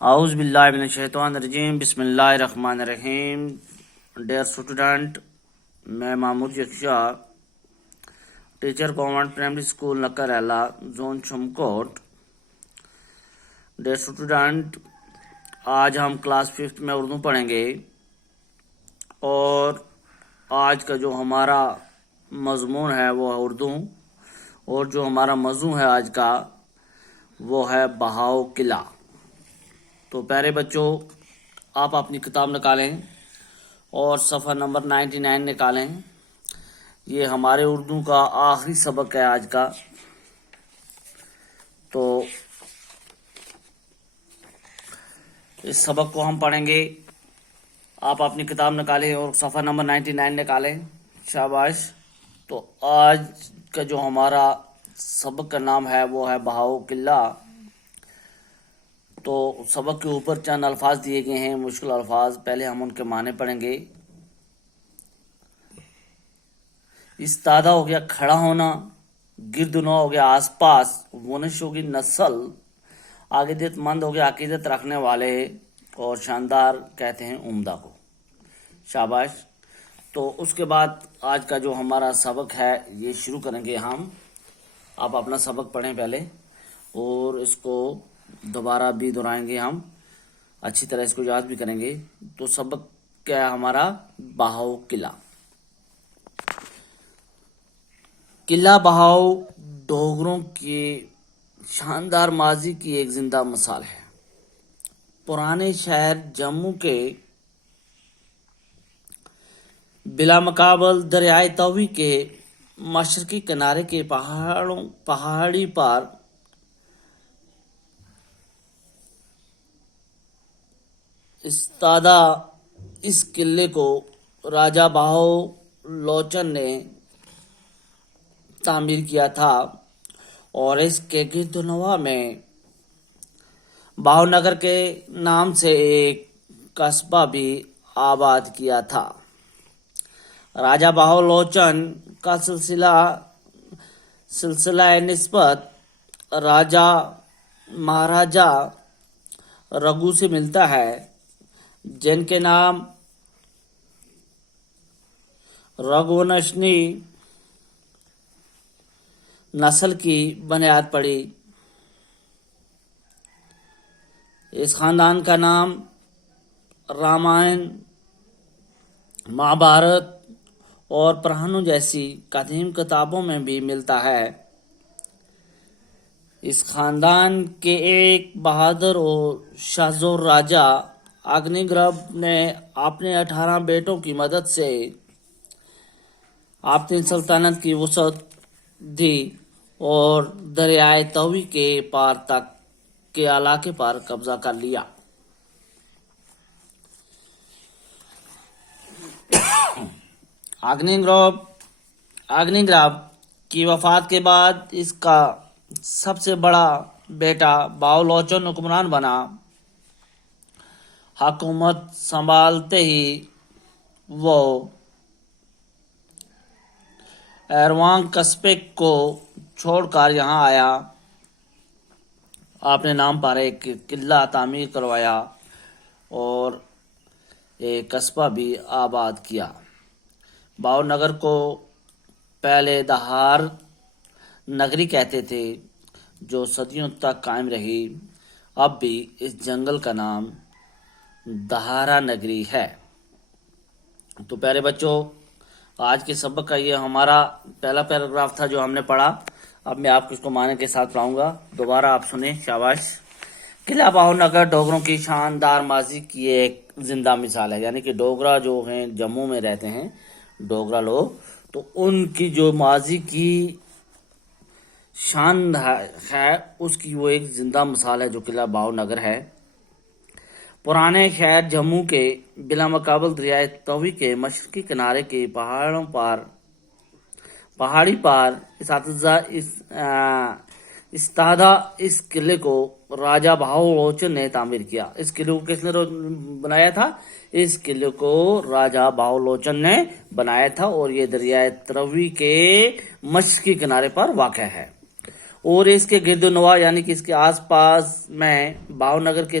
اعوذ باللہ من الشیطان الرجیم، بسم اللہ الرحمن الرحیم۔ ڈیئر اسٹوڈنٹ، میں محمود یکشا، ٹیچر گورنمنٹ پرائمری اسکول نکریلا، زون شمکوٹ۔ ڈیئر اسٹوڈنٹ، آج ہم کلاس 5 میں اردو پڑھیں گے، اور آج کا جو ہمارا مضمون ہے وہ ہے اردو، اور جو ہمارا موضوع ہے آج کا وہ ہے بہاؤ قلعہ۔ تو پیارے بچوں، آپ اپنی کتاب نکالیں اور صفحہ نمبر 99 نکالیں۔ یہ ہمارے اردو کا آخری سبق ہے آج کا، تو اس سبق کو ہم پڑھیں گے۔ آپ اپنی کتاب نکالیں اور صفحہ نمبر 99 نکالیں، شاباش۔ تو آج کا جو ہمارا سبق کا نام ہے وہ ہے بہاؤ قلعہ۔ تو سبق کے اوپر چند الفاظ دیے گئے ہیں، مشکل الفاظ، پہلے ہم ان کے معنی پڑھیں گے۔ استادہ ہو گیا کھڑا ہونا، گردنو ہو گیا آس پاس، ونش ہوگی نسل، عقیدت مند ہو گیا عقیدت رکھنے والے، اور شاندار کہتے ہیں عمدہ کو، شاباش۔ تو اس کے بعد آج کا جو ہمارا سبق ہے یہ شروع کریں گے ہم۔ آپ اپنا سبق پڑھیں پہلے، اور اس کو دوبارہ بھی دہرائیں گے ہم، اچھی طرح اس کو یاد بھی کریں گے۔ تو سبق کیا ہے ہمارا؟ بہاؤ قلعہ۔ قلعہ بہاؤ ڈوگروں کے شاندار ماضی کی ایک زندہ مثال ہے۔ پرانے شہر جموں کے بلا مقابل دریائے توی کے مشرقی کنارے کے پہاڑی پر استادہ اس قلعے کو راجہ بہاؤ لوچن نے تعمیر کیا تھا، اور اس کے گرد و نواح میں بہاؤ نگر کے نام سے ایک قصبہ بھی آباد کیا تھا۔ راجہ بہاؤ لوچن کا سلسلہ نسبت راجہ مہاراجہ رگھو سے ملتا ہے، جن کے نام رگھوونشنی نسل کی بنیاد پڑی۔ اس خاندان کا نام رامائن، مہابھارت اور پرانوں جیسی قدیم کتابوں میں بھی ملتا ہے۔ اس خاندان کے ایک بہادر اور شاہزور راجہ اگنی گرب نے اپنے 18 بیٹوں کی مدد سے اپنی سلطنت کی وسعت دی، اور دریائے توی کے پار تک کے علاقے پر قبضہ کر لیا۔ اگنی گرب کی وفات کے بعد اس کا سب سے بڑا بیٹا بہاؤ لوچن حکمران بنا۔ حکومت سنبھالتے ہی وہ ایروانگ قصبے کو چھوڑ کر یہاں آیا، اپنے نام پر ایک قلعہ تعمیر کروایا اور ایک قصبہ بھی آباد کیا۔ بہاؤ نگر کو پہلے دہار نگری کہتے تھے، جو صدیوں تک قائم رہی۔ اب بھی اس جنگل کا نام دہارا نگری ہے۔ تو پیارے بچوں، آج کے سبق کا یہ ہمارا پہلا پیراگراف تھا جو ہم نے پڑھا۔ اب میں آپ کو اس کو معنی کے ساتھ پڑھاؤں گا، دوبارہ آپ سنیں، شاباش۔ قلعہ بہاؤ نگر ڈوگروں کی شاندار ماضی کی ایک زندہ مثال ہے، یعنی کہ ڈوگرا جو ہیں جموں میں رہتے ہیں، ڈوگرا لوگ، تو ان کی جو ماضی کی شان ہے اس کی وہ ایک زندہ مثال ہے جو قلعہ بہاؤ نگر ہے۔ پرانے شہر جموں کے بلا مقابل دریائے توی کے مشرقی کنارے کے پہاڑی پر استادہ اس قلعے کو راجہ بہاؤ لوچن نے تعمیر کیا۔ اس قلعے کو کس نے بنایا تھا؟ اس قلعے کو راجہ بہاؤ لوچن نے بنایا تھا، اور یہ دریائے توی کے مشرقی کنارے پر واقع ہے، اور اس کے گرد و نواح یعنی کہ اس کے آس پاس میں بہاؤ نگر کے